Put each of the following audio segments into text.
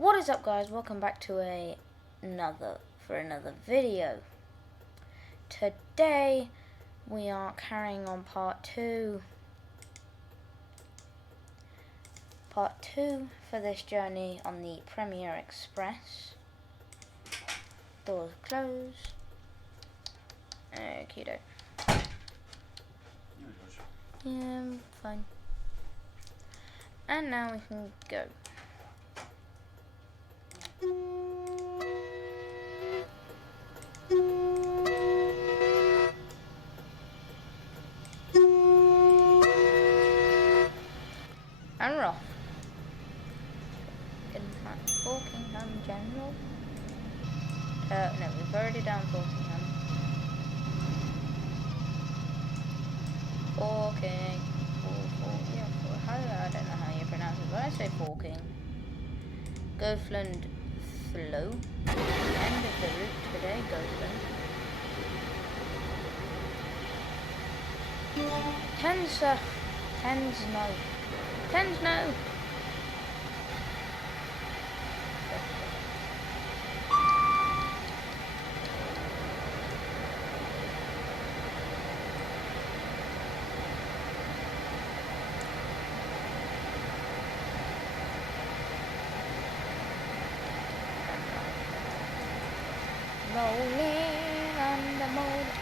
What is up, guys? Welcome back to another video. Today we are carrying on part two for this journey on the Premier Express. Doors closed. Okie doke. Yeah, fine. And now we can go. And we're off. Falkingham General. No, we've already done Falkingham. Falking. I don't know how you pronounce it, but I say Falking. Goathland Flow. End of the route today, Goathland. Thames no. Thames no. Rolling on the motor.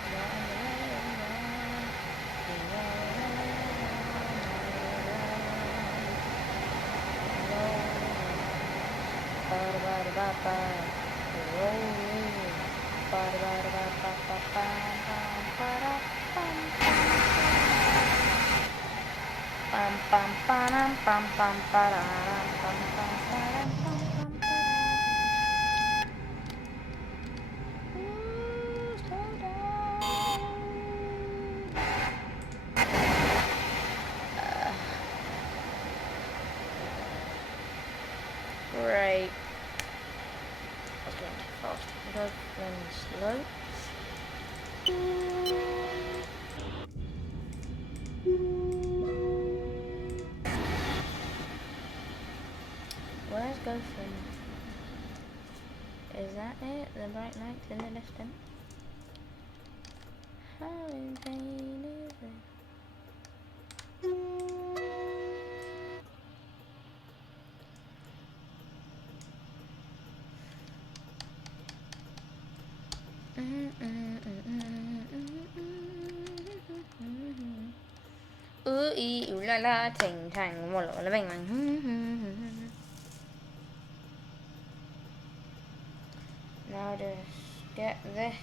Great. I was going too fast. Go slow. Where's Goathland? Is that it? The bright lights in the distance? How insane is it? Ooh la la, ting tang, walla walla bang bang. Now just get this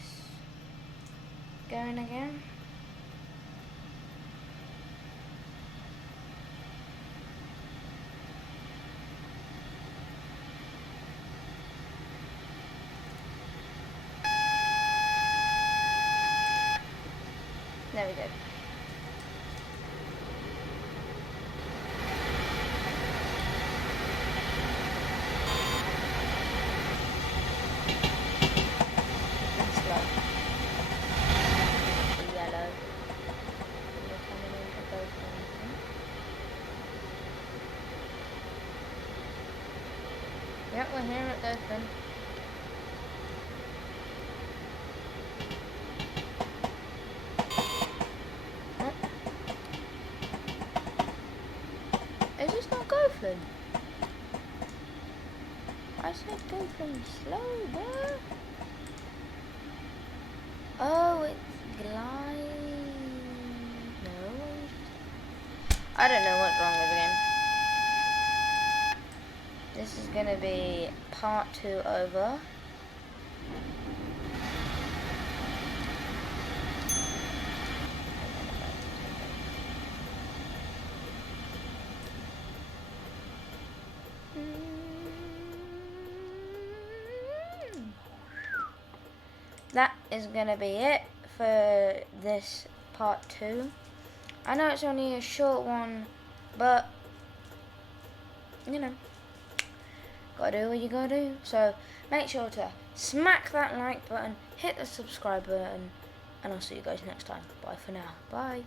going again. There we go. Yep, we're here at Goathland. Is this not Goathland? I said Goathland slow, bro. Oh, it's Glide. No. I don't know what's wrong with the game. This is gonna be part 2 over. That is gonna be it for this part 2. I know it's only a short one, but you know, gotta do what you gotta do. So make sure to smack that like button, hit the subscribe button, and I'll see you guys next time. Bye for now. Bye.